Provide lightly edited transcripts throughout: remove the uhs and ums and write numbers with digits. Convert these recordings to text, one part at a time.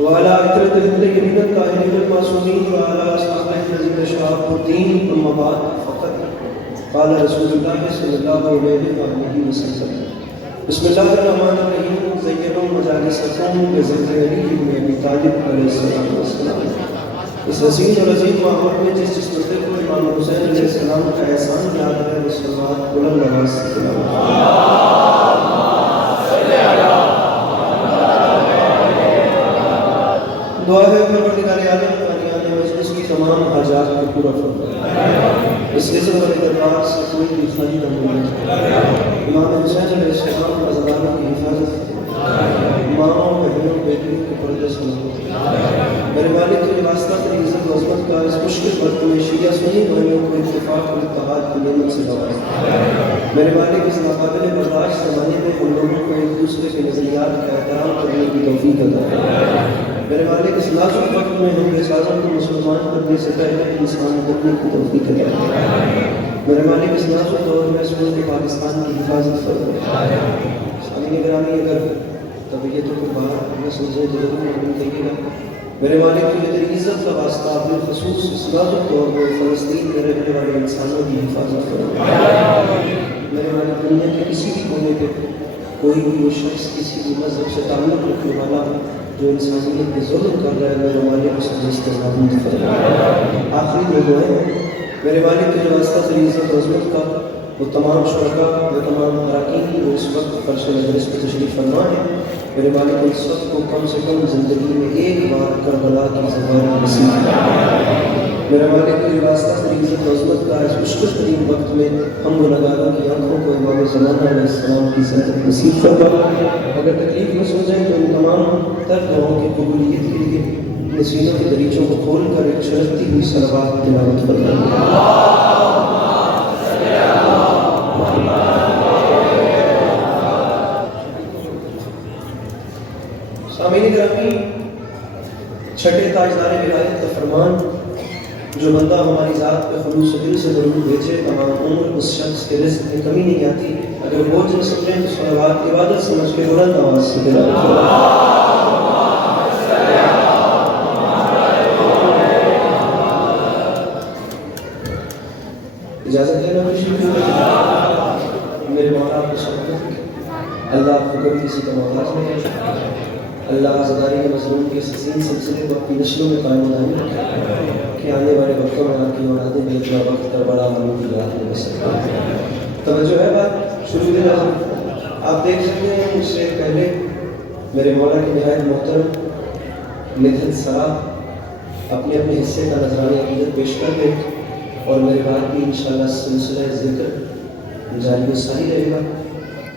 وعلى عترة الطيبين الطاهرين المعصومين وعلى أصحابه الذين شرعوا الدين. أما بعد فقد قال رسول الله صلى الله عليه وآله وسلم بسم الله الرحمن الرحيم زينوا مجالسكم بذكر علي بن أبي طالب علیہ السلام والسلام. اس حسین اور عظیم ماحول میں جس بندے کو امام حسین علیہ السلام کا احسان یاد ہے وہ صلوات بلند آواز سے تلاوت کریں. دعا ہے پروردگار عالم فانیان مجلس کی تمام حاجات کو پورا فرما. اس عزت والے دربار سے کوئی بھی خالی نہ ملے. امام حسین علیہ السلام ازاداروں کی حفاظت، ماؤں بہنوں بیٹیوں کے پردے سے محفوظ. میرے مالک کی واسطہ تیری عزت و عظمت کا اس مشکل وقت میں شیعہ سنی بھائیوں کو اتفاق اور اتحاد کی نعمت سے نواز. میرے مالک اس ناقابل برداشت زمانے میں ہم لوگوں کو ایک دوسرے کے نظریات کا احترام کرنے کی توفیق عطا فرما. میرے مالک اس نازک وقت میں ہم بیچاروں کو مسلمان بننے سے پہلے انسان بننے کی توفیق عطا فرما. میرے مالک اس نازک دور میں سنت پاکستان کی حفاظت فرما. سامعین گرامی اگر طبیعتوں کو باہر نہ سمجھیں تو ضرور معلوم کریے گا. میرے مالک کی تیری عزت کا واسطہ بالخصوص اس نازک دور میں فلسطین میں رہنے والے انسانوں کی حفاظت فرما. میرے مالک دنیا کے کسی بھی کونے پہ کوئی بھی وہ شخص کسی بھی مذہب سے تعلق رکھنے والا جو انسانیت پہ ظلم کر رہا ہے میرے مالک اس سے استعمال فرما. آخری میں دعائیں ہیں میرے مالک کے واسطہ تیری عزت و عظمت کا وہ تمام شرکا وہ تمام اراکین جو اس وقت فرش مجلس میں تشریف فرما ہے میرے مالک ان سب کو کم سے کم زندگی میں ایک بار کربلا کی زبان نصیب فرما. میرے مالک کے واسطہ تیری عزت و عظمت کا اس مشکل ترین وقت میں ہم گنہگاروں کی آنکھوں کو امام زمانہ علیہ السلام کی زیادت نصیب فرما. اگر تکلیف میں سو جائیں تو ان تمام تر دعاؤں کی قبولیت کے لیے نسینوں کے دریچوں کو کھول کر ایک چھلکتی ہوئی صلوات تلاوت فرما. سامعین گرامی، چھٹے تاجدار ولایت کا فرمان جو بندہ ہماری ذات پہ خلوص دل سے درود بھیجے تمام عمر اس شخص کے رزق میں کمی نہیں آتی. اگر بوجھ نہ سمجھیں تو صلوات عبادت سمجھ کے بلند آواز سے تلاوت کریں. اجازت ہے نا خوشی میرے مولا کو سمجھیں. اللہ آپ کو کبھی کسی کا محتاج نہیں ہے. اللہ عزاداری کے مظلوم کے حسین سلسلے کو اپنی نسلوں میں قائم دائم رکھے کہ آنے والے وقتوں میں آپ کی اولادیں بھی اپنا وقت کربلا والوں کی یاد میں بس سکیں. توجہ ہے بات شروع دے رہا. آپ دیکھ سکتے ہیں مجھ سے پہلے میرے مولا کی نہایت محترم مدحت صاحب اپنے اپنے حصے کا نذرانہ عقیدت پیش کر دیں اور میرے بعد بھی انشاءاللہ سلسلہ ذکر جاری و ساری رہے گا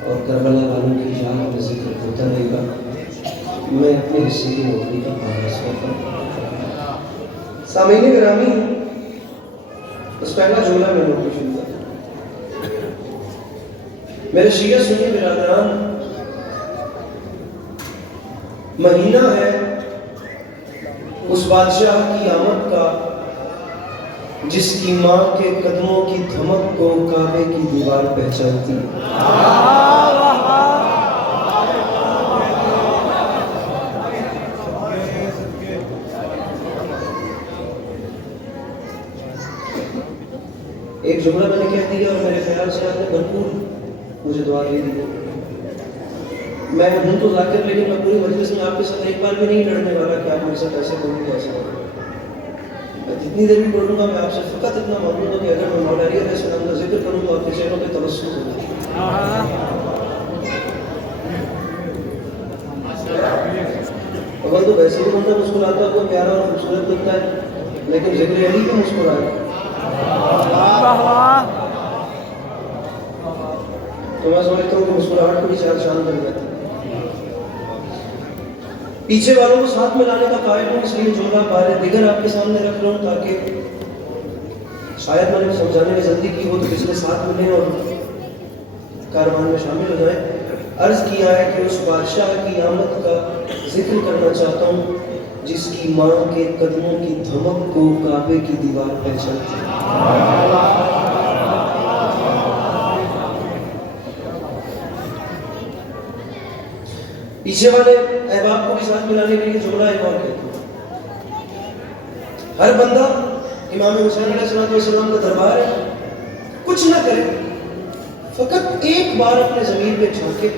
اور کربلا والوں کی یاد میں ذکر ہوتا رہے گا. میں اپنے حصے کی نوکری کا آغاز کرتا ہوں. سامعین گرامی، بس پہلا جملہ میں نوکری شروع کرتا ہوں. میرے شیعہ سنی برادران، مہینہ ہے اس بادشاہ کی آمد کا جس کی ماں کے قدموں کی دھمک کو کعبے کی دیوار پہچانتی. ایک جملہ میں نے کہہ دیا اور میرے خیال سے آپ نے بھرپور مجھے دعا دے دی. میں ہوں تو ذاکر لیکن میں پوری مجلس میں آپ کے ساتھ ایک بار بھی نہیں لڑنے والا کہ آپ میرے ساتھ ایسے کروں گے ایسا کروں. میں جتنی دیر بھی پڑھوں گا میں آپ سے فقط اتنا مانوں گا کہ اگر میں مولا علی علیہ السلام کا ذکر کروں تو آپ کے چہروں پہ تبسم ہوگا. اگر تو ویسے بھی بندہ مسکراتا ہے تو پیارا اور خوبصورت لگتا ہے لیکن ذکر علی کو مسکراتا ہے تو میں سمجھتا ہوں کہ مسکراہٹ کو بھی چار چاند لگ جاتی ہے. پیچھے والوں کو ساتھ میں لانے کا قائل ہوں اس لیے جملہ بار دیگر آپ کے سامنے رکھ رہا ہوں تاکہ شاید میں نے سمجھانے میں جلدی کی ہو تو کس میں ساتھ ملیں اور کاروان میں شامل ہو جائیں. عرض کیا ہے کہ اس بادشاہ کی آمد کا ذکر کرنا چاہتا ہوں جس کی ماں کے قدموں کی دھمک کو کعبے کی دیوار پہچانتی. پیچھے والے احباب کو بھی ساتھ ملانے کے لیے جملہ ایک اور کہتے ہیں، ہر بندہ امام حسین علیہ السلام کا دربار ہے، کچھ نہ کرے، فقط ایک بار اپنے ضمیر پہ جھانکے.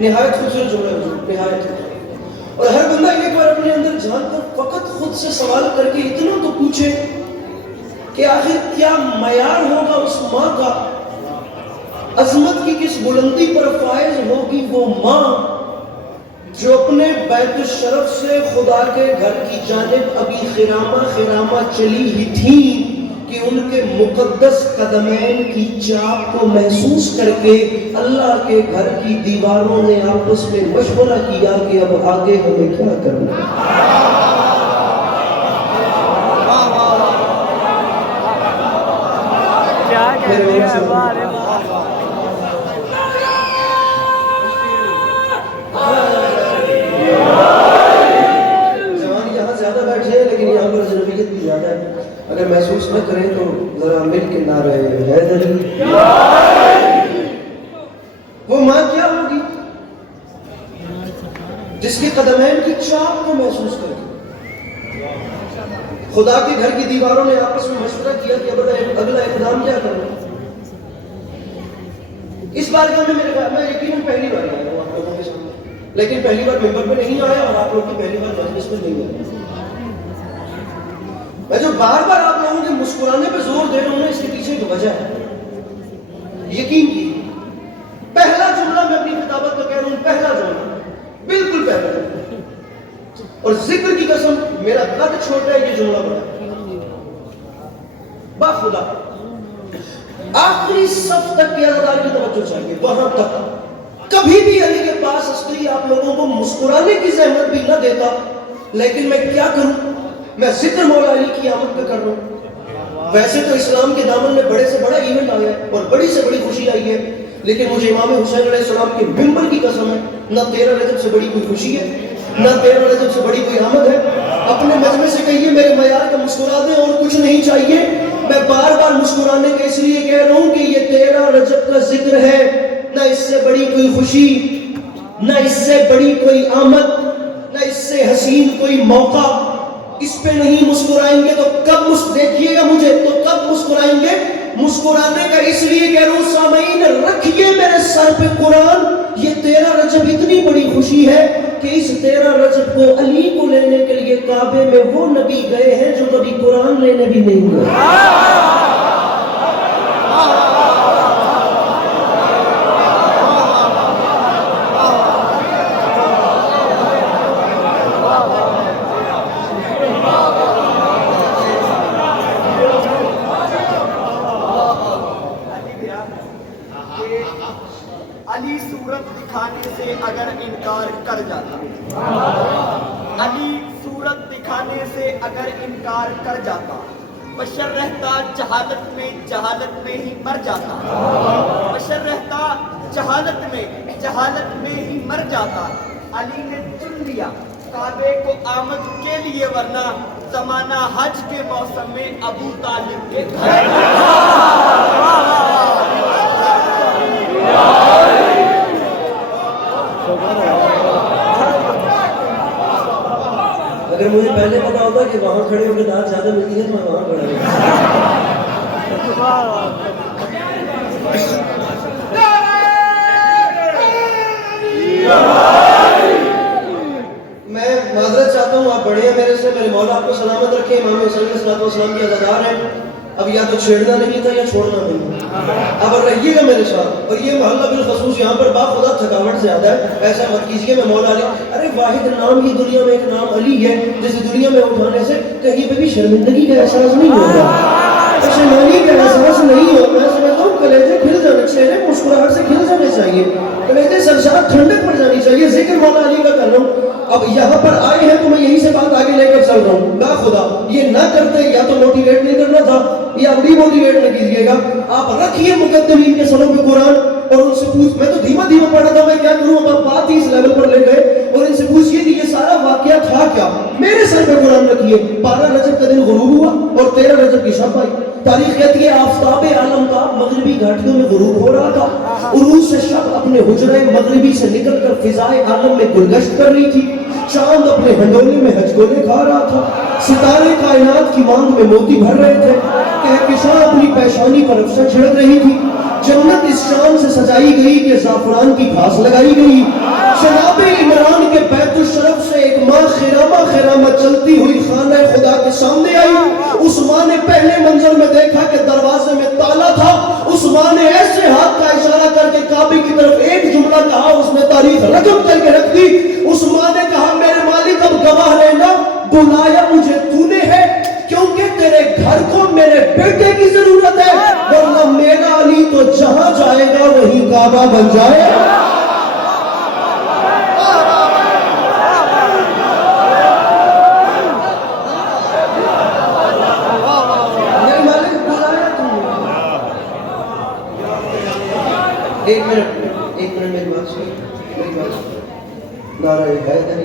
نہایت خوبصورت جملہ ہے، نہایت خوبصورت. اور ہر بندہ ایک بار اپنے اندر جھانک کر فقط خود سے سوال کر کے اتنا تو پوچھے کہ آخر کیا معیار ہوگا اس ماں کا، عظمت کی کس بلندی پر فائز ہوگی وہ ماں جو اپنے بیت الشرف سے خدا کے گھر کی جانب ابھی خرامہ چلی ہی تھی کہ ان کے مقدس قدمین کی چاپ کو محسوس کر کے اللہ کے گھر کی دیواروں نے آپس میں مشورہ کیا کہ اب آگے ہمیں کیا کرنا ہے. اگر محسوس نہ کریں تو ذرا مل کے نہ رہے حیدری. وہ ماں کیا ہوگی جس کے قدمین کی چاپ کو محسوس کر کے خدا کے گھر کی دیواروں نے آپس میں مشورہ کیا کہ اگلا اقدام کیا کرنا. اس بار میں یقیناً پہلی بار آیا ہوں آپ لوگوں کے سامنے، لیکن پہلی بار ممبر پہ نہیں آیا اور آپ لوگ کی پہلی بار مجلس میں نہیں آیا. میں جو بار بار آپ لوگوں کے مسکرانے پہ زور دے رہا ہوں، اس کے پیچھے ایک وجہ ہے. یقین کی پہلا جملہ میں اپنی خطابت کا کہہ رہا ہوں، پہلا جملہ، بالکل پہلا جملہ، اور ذکر کی قسم میرا قد چھوٹا ہے، یہ جملہ بڑا ہے. با خدا آخری صف تک کے عزادار کی توجہ چاہیے، وہاں تک کبھی بھی علی کے پاس عسکری آپ لوگوں کو مسکرانے کی زحمت بھی نہ دیتا. لیکن میں کیا کروں، میں ذکر مولا علی کی آمد پہ کر رہا ہوں. ویسے تو اسلام کے دامن میں بڑے سے بڑا ایونٹ آیا ہے اور بڑی سے بڑی خوشی آئی ہے، لیکن مجھے امام حسین علیہ السلام کے ممبر کی قسم ہے، نہ 13 رجب سے بڑی کوئی خوشی ہے، نہ 13 رجب سے بڑی کوئی آمد ہے. اپنے مجمع سے کہیے میرے معیار کا مسکرا دیں اور کچھ نہیں چاہیے. میں بار بار مسکرانے کا اس لیے کہہ رہا ہوں کہ یہ 13 رجب کا ذکر ہے، نہ اس سے بڑی کوئی خوشی، نہ اس سے بڑی کوئی آمد، نہ اس سے حسین کوئی موقع. اس پہ نہیں مسکرائیں گے تو کب دیکھیے گا مجھے تو کب مسکرائیں گے. مسکرانے کا اس لیے کہہ رہا ہوں سامعین، رکھیے میرے سر پہ قرآن. یہ 13 رجب اتنی بڑی خوشی ہے کہ اس 13 رجب کو علی کو لینے کے لیے کعبے میں وہ نبی گئے ہیں جو کبھی قرآن لینے بھی نہیں گئے. علی صورت دکھانے سے اگر انکار کر جاتا، علی صورت دکھانے سے اگر انکار کر جاتا، بشر رہتا جہالت میں ہی مر جاتا. بشر رہتا جہالت میں ہی مر جاتا. علی نے چن لیا کعبے کو آمد کے لیے، ورنہ زمانہ حج کے موسم میں ابو طالب کے گھر. اگر مجھے پہلے پتا ہوتا کہ وہاں کھڑے ہو کے داد زیادہ ملتی ہے تو میں وہاں کھڑا میں معذرت چاہتا ہوں، آپ بڑے ہیں میرے سے، میرے مولا آپ کو سلامت رکھے. امام حسین علیہ السلام کے عزادار ہیں. اب یا تو چھیڑنا نہیں تھا یا چھوڑنا نہیں تھا. اب رہیے گا میرے ساتھ. اور یہ محلہ بالخصوص یہاں پر با خدا تھکاوٹ زیادہ ہے، ایسا مت کیجیے. میں مولا علی، ارے واحد نام ہی دنیا میں ایک نام علی ہے جسے دنیا میں اٹھانے سے کہیں پہ بھی شرمندگی کا احساس نہیں ہوگا، پشیمانی کا احساس نہیں ہوگا. میں سمجھتا ہوں کلیجے کھل جانے چاہیے، مسکراہٹ سے کھل جانے چاہیے، کلیجے سرسبز ٹھنڈک پڑ جانی چاہیے. ذکر مولا علی کا کر رہا ہوں. اب یہاں پر آئے ہیں تو میں یہیں سے بات آگے لے کر چل رہا ہوں. با خدا یہ نہ کرتے، یا تو موٹیویٹ نہیں کرنا تھا یا ڈی موٹیویٹ نہ کیجیے گا. آپ رکھیے مقدمین کے سروں پہ قرآن اور ان سے پوچھ. میں تو دھیما پڑھ رہا تھا، میں کیا کروں. اب آپ بات ہی اس لیول پر لے گئے اور ان سے پوچھئے کہ یہ سارا واقعہ تھا کیا. میرے سر پہ قرآن رکھیے. 12 رجب کا دن غروب ہوا اور 13 رجب کی شب آئی. تاریخ کہتی ہے آفتاب عالم کا مغربی گھاٹیوں میں غروب ہو رہا تھا، عروج سے شب اپنے حجرے مغربی سے نکل کر فضائے عالم میں گلگشت کر رہی تھی، چاند اپنے ہنڈولے میں ہچگولے کھا رہا تھا، ستارے کائنات کی مانگ میں موتی بھر رہے تھے، کہکشاں اپنی پیشانی پر افسر چھڑک رہی تھی، جنت اس شان سے سجائی گئی کہ زعفران کی گھاس لگائی گئی، جناب عمران کے بیت الشرف سے ایک ماں خرامہ چلتی ہوئی خانہ خدا کے سامنے آئی۔ اس ماں نے پہلے منظر میں دیکھا کہ دروازے میں تالا تھا، اس ماں نے ایسے ہاتھ کا اشارہ کر کے کعبے کی طرف ایک جملہ کہا، اس نے تاریخ رقم کر کے رکھ دی۔ اس ماں نے کہا میرے مالک اب گواہ رہنا، بلایا مجھے تو نے ہے کیونکہ تیرے گھر کو میرے بیٹے کی ضرورت ہے، ورنہ میرا علی تو جہاں جائے گا وہیں کعبہ بن جائے۔ ایک منٹ میری بات سنیں، نعرہ حیدری،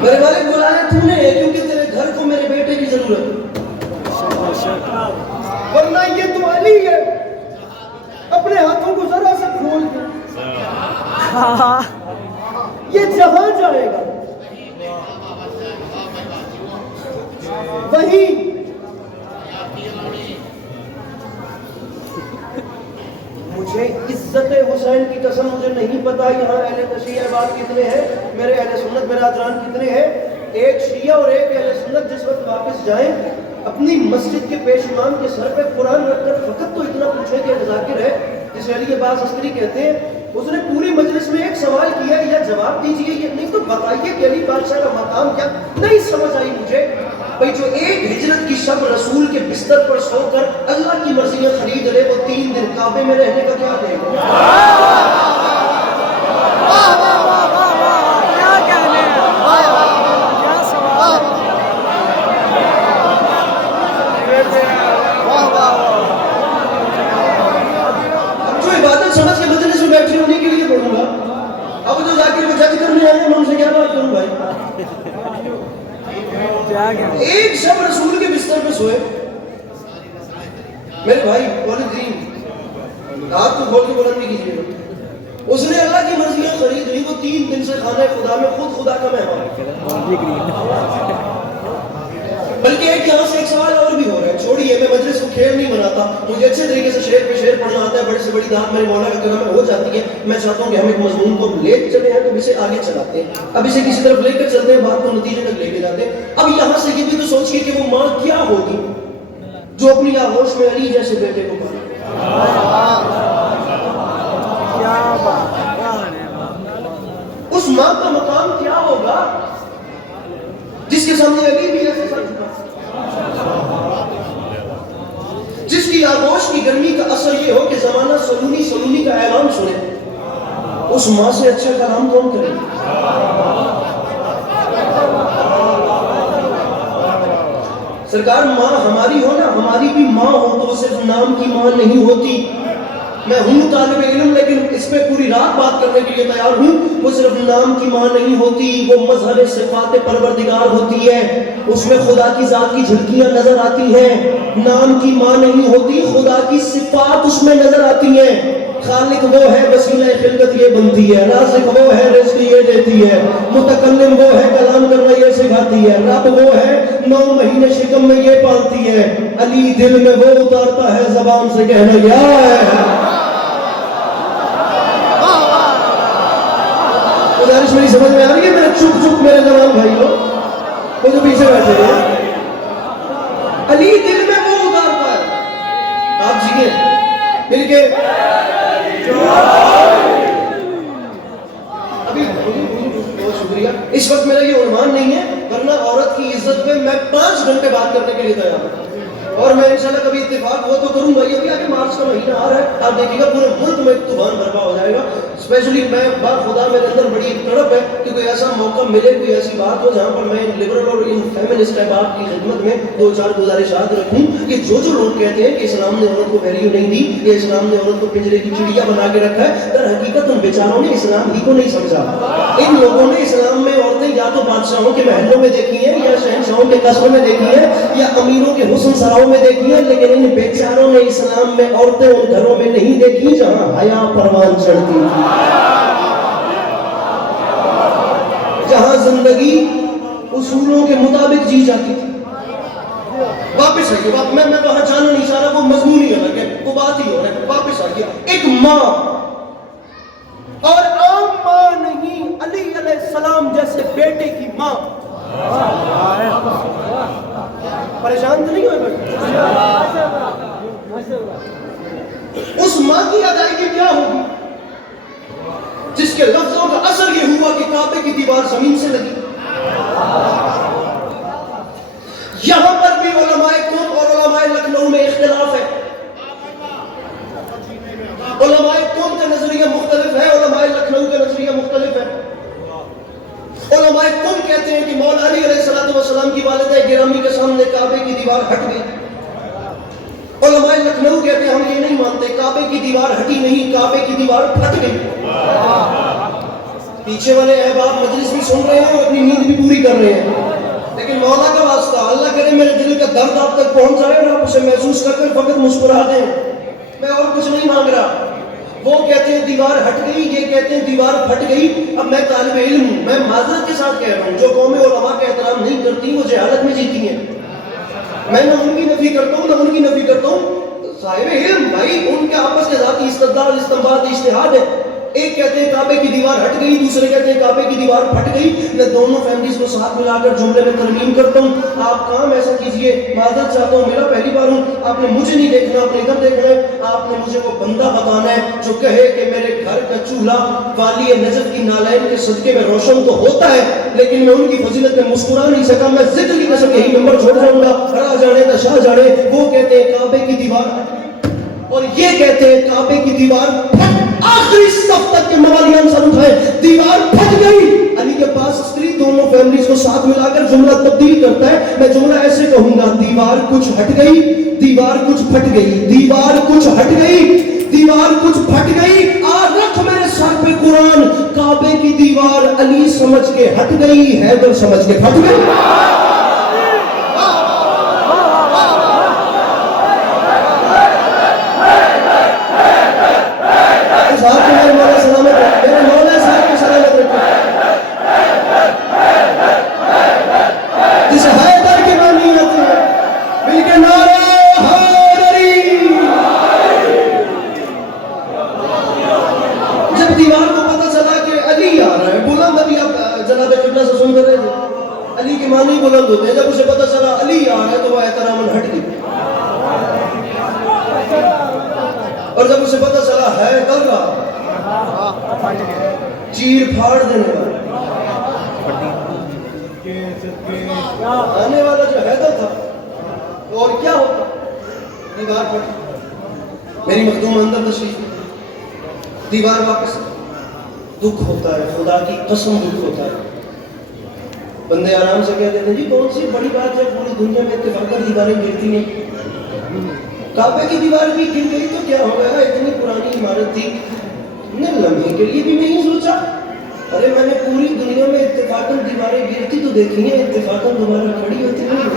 میرے مالک بلایا تو نے ہے کیونکہ تیرے گھر کو میرے بیٹے کی ضرورت ہے، ورنہ یہ تو علی ہے، اپنے ہاتھوں کو ذرا سا کھول دے، یہ جہاں جائے گا وہیں مجھے عزت حسین کی قسم مجھے نہیں پتا یہاں اہل تشیع احباب کتنے ہیں، میرے اہل سنت برادران کتنے ہیں، ایک شیعہ اور ایک اہل سنت جس وقت واپس جائیں اپنی مسجد کے پیش امام کے سر پہ قرآن رکھ کر فقط تو اتنا پوچھے کہ ذاکر ہے جسے علی عباس عسکری کہتے ہیں، اس نے پوری مجلس میں ایک سوال کیا یا جواب دیجئے، یہ نہیں تو بتائیے کہ علی بادشاہ کا مقام کیا، نہیں سمجھ آئی مجھے بھئی جو ایک ہجرت کی شب رسول کے بستر پر سو کر اللہ کی مرضیاں خرید لے وہ 3 دن کعبے میں رہنے کا کیا دے گا؟ کیا کہنے ہیں، کیا سوال ہے، جو عبادت سمجھ کے مجلس میں بیٹھے انہیں کے لیے پڑھوں گا، اب جو ذاکر کو جج کرنے آئے میں ان سے کیا بات کروں بھائی؟ ایک شب رسول کے بستر پہ سوئے، میرے بھائی والدین آپ کو کھول کے بلند نہیں کیجیے، اس نے اللہ کی مرضیاں خرید لی، وہ 3 دن سے خانہ خدا میں خود خدا کا مہمان، بلکہ ایک یہاں سے ایک سوال اور بھی ہو رہا ہے، چھوڑیے میں مجلس کو کھیل نہیں بناتا، مجھے اچھے طریقے سے شعر پہ شعر پڑھنا آتا ہے، بڑی سے بڑی داد میرے مولا کا کرم ہو جاتی ہے، میں چاہتا ہوں کہ ہم ایک مضمون کو لے چلے ہیں تو اسے آگے چلاتے ہیں، اب اسے کسی طرف لے کر چلتے ہیں، بات کو نتیجے تک لے کے جاتے ہیں۔ اب یہاں سے یہ بھی تو سوچئے کہ وہ ماں کیا ہوگی جو اپنی آغوش میں علی جیسے بیٹے کو پائے، اس ماں کا مقام کیا ہوگا جس کے سامنے علی بھی ایسے سر جھکا، جس کی آغوش کی گرمی کا اثر یہ ہو کہ زمانہ سلونی کا اعلان سنے، اس ماں سے اچھا کلام کون کرے؟ سرکار ماں ہماری ہو نا، ہماری بھی ماں ہو تو وہ صرف نام کی ماں نہیں ہوتی، میں ہوں طالب علم لیکن اس پہ پوری رات بات کرنے کے لیے تیار ہوں، وہ صرف نام کی ماں نہیں ہوتی، وہ مظہر صفات پروردگار ہوتی ہے، اس میں خدا کی ذات کی جھلکیاں نظر آتی ہیں، نام کی ماں نہیں ہوتی، خدا کی صفات اس میں نظر آتی ہیں، خالق وہ ہے وسیلہ خلقت یہ بنتی ہے، رازق وہ ہے رزق یہ دیتی ہے، متکلم وہ ہے کلام کرنا یہ سکھاتی ہے، رب وہ ہے 9 مہینے شکم میں یہ پالتی ہے، علی دل میں وہ اتارتا ہے زبان سے کہنا یا ہے۔ گزارش میری سمجھ میں آ رہی ہے؟ میرے چپ میرے جوان بھائی لوگ وہ جو پیچھے بیٹھے ہیں، علی دل میں وہ اتارتا ہے، آپ جیئے مل کے ابھی بہت شکریہ، اس وقت میرا یہ عنوان نہیں ہے ورنہ عورت کی عزت پہ میں 5 گھنٹے بات کرنے کے لیے تیار ہوں، اور میں انشاءاللہ کبھی اتفاق ہوا تو کروں گا، یہ بھی آگے مارچ کا مہینہ آ رہا ہے، آپ دیکھیے گا پورے ملک میں ایک طوفان برپا ہو جائے گا، اسپیشلی میں با خدا میرے اندر بڑی تڑپ ہے کہ کوئی ایسا موقع ملے, کوئی ایسی بات ہو جہاں پر میں لبرل اور ان فیمنسٹ احباب کی خدمت میں 2-4 گزارشات رکھوں کہ جو لوگ کہتے ہیں کہ اسلام نے عورت کو ویلیو نہیں دی, یا اسلام نے عورت کو پنجرے کی چڑیا بنا کے رکھا ہے, در حقیقت ان بیچاروں نے اسلام ہی کو نہیں سمجھا. ان لوگوں نے اسلام میں عورتیں یا تو بادشاہوں کے محلوں میں دیکھی ہیں, یا شہنشاہوں کے قصروں میں دیکھی ہیں, یا امیروں کے حسن سراؤں میں دیکھی ہیں, لیکن ان بیچاروں نے اسلام میں عورتیں ان گھروں میں نہیں دیکھی جہاں حیا پروان چڑھتی تھی, جہاں زندگی اصولوں کے مطابق جی جاتی تھی. واپس آئیے, میں وہاں جانا نہیں چاہ رہا, وہ مضمون ہی الگ ہے, وہ بات ہی اور ہے. واپس آئیے. ایک ماں, اور عام ماں نہیں, علی علیہ السلام جیسے بیٹے کی ماں. پریشان تو نہیں ہوئے بیٹے؟ اس ماں کی ادائیگی کیا ہوگی جس کے لفظوں کا اثر یہ ہوا کہ کعبے کی دیوار زمین سے لگی. یہاں پر بھی علماء قوم اور علماء لکھنؤ میں اختلاف ہے. علماء قوم کا نظریہ مختلف ہے, علماء لکھنؤ کا نظریہ مختلف ہے. علماء قوم کہتے ہیں کہ مولا علی علیہ السلام کی والدہ گرامی کے سامنے کعبے کی دیوار ہٹ گئی. علماء لکھنؤ کہتے ہیں ہم یہ نہیں مانتے, کعبے کی دیوار ہٹی نہیں, کعبے کی دیوار پھٹ گئی. پیچھے والے احباب مجلس بھی سن رہے ہیں اور اپنی نیند بھی پوری کر رہے ہیں, لیکن مولا کا واسطہ, اللہ کرے میرے دل کا درد آپ تک پہنچ جائے اور آپ اسے محسوس کر کر فقط مسکرا دیں. میں اور کچھ نہیں مانگ رہا. وہ کہتے ہیں دیوار ہٹ گئی, یہ کہتے ہیں دیوار پھٹ گئی. اب میں طالب علم ہوں, میں معذرت کے ساتھ کہہ رہا ہوں, جو قومیں علماء کا احترام نہیں کرتی وہ جہالت میں جیتی ہیں. میں نہ ان کی نفی کرتا ہوں, نہ ان کی نفی کرتا ہوں. صاحب علم بھائی, ان کے آپس کے ذاتی استدلال, استنباط, اجتہاد ہے. ایک کہتے ہیں کعبے کی دیوار ہٹ گئی, دوسرے کہتے ہیں کعبے کی دیوار پھٹ گئی. میں دونوں فیملیز کو ساتھ ملا کر جملے میں ترمیم کرتا ہوں. آپ کام ایسا کیجئے, معذرت چاہتا ہوں, میرا پہلی بار ہوں, آپ نے مجھے نہیں دیکھنا, آپ نے ادھر دیکھنا ہے. آپ نے مجھے وہ بندہ بتانا ہے جو کہے کہ میرے گھر کا چولہا والی نجف کی نالین کے صدقے میں روشن تو ہوتا ہے, لیکن میں ان کی فضیلت میں مسکرا نہیں سکا. میں ذکر کی قسم یہی نمبر چھوڑ جاؤں گا, راہ جانے تا شاہ جانے. وہ کہتے ہیں کعبے کی دیوار ہٹ گئی, اور یہ کہتے ہیں کعبے کی دیوار پھٹ. آخری صف تک کے موالیان سر اٹھائے, دیوار پھٹ گئی. علی کے پاس اسکری دونوں فیملیز کو ساتھ ملا کر جملہ تبدیل کرتا ہے. میں جملہ ایسے کہوں گا, دیوار کچھ ہٹ گئی, دیوار کچھ پھٹ گئی, دیوار کچھ ہٹ گئی, دیوار کچھ پھٹ گئی. آج رکھ میرے سر پہ قرآن, کعبے کی دیوار علی سمجھ کے ہٹ گئی, حیدر سمجھ کے پھٹ گئی. جب اسے پتا چلا علی آ رہا ہے تو وہ احتراماً ہٹ گئی, اور جب اسے پتا چلا ہے کر رہا چیر پھاڑ دینے والا آنے والا جو حیدر تھا, اور کیا ہوتا, دیوار پھٹ. میری مخدوم اندر تشریف, دیوار واپس. دکھ ہوتا ہے, خدا کی قسم دکھ ہوتا ہے. بندے آرام سے کہتے ہیں جی کون سی بڑی بات ہے, پوری دنیا میں اتفاقاً دیواریں گرتی ہیں. کعبے کی دیوار بھی گر گئی تو کیا ہو گیا, اتنی پرانی عمارت تھی. نے لمحے کے لیے بھی نہیں سوچا, ارے میں نے پوری دنیا میں اتفاقاً دیواریں گرتی تو دیکھی ہیں, اتفاقاً دوبارہ کھڑی ہوتی نہیں.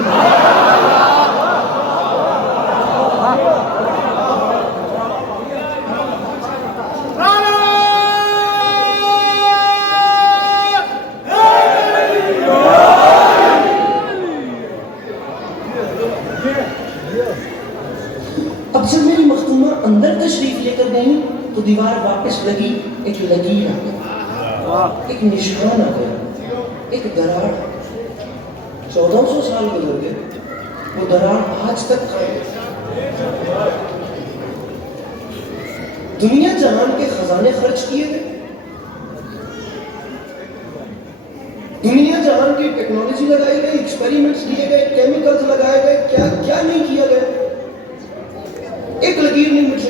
اب جب میری مختومہ اندر تشریف لے کر گئی تو دیوار واپس لگی, ایک لکیر آ گئی, ایک نشان آ گیا, ایک دراڑ. 1400 سال گزر گئے, وہ دراڑ آج تک قائم. دنیا جہان کے خزانے خرچ کیے گئے, دنیا جہان کی ٹیکنالوجی لگائی گئی, ایکسپیریمنٹس کیے گئے, کیمیکلز لگائے گئے, کیا کیا نہیں کیا گیا, ایک لکیر نہیں مجھے.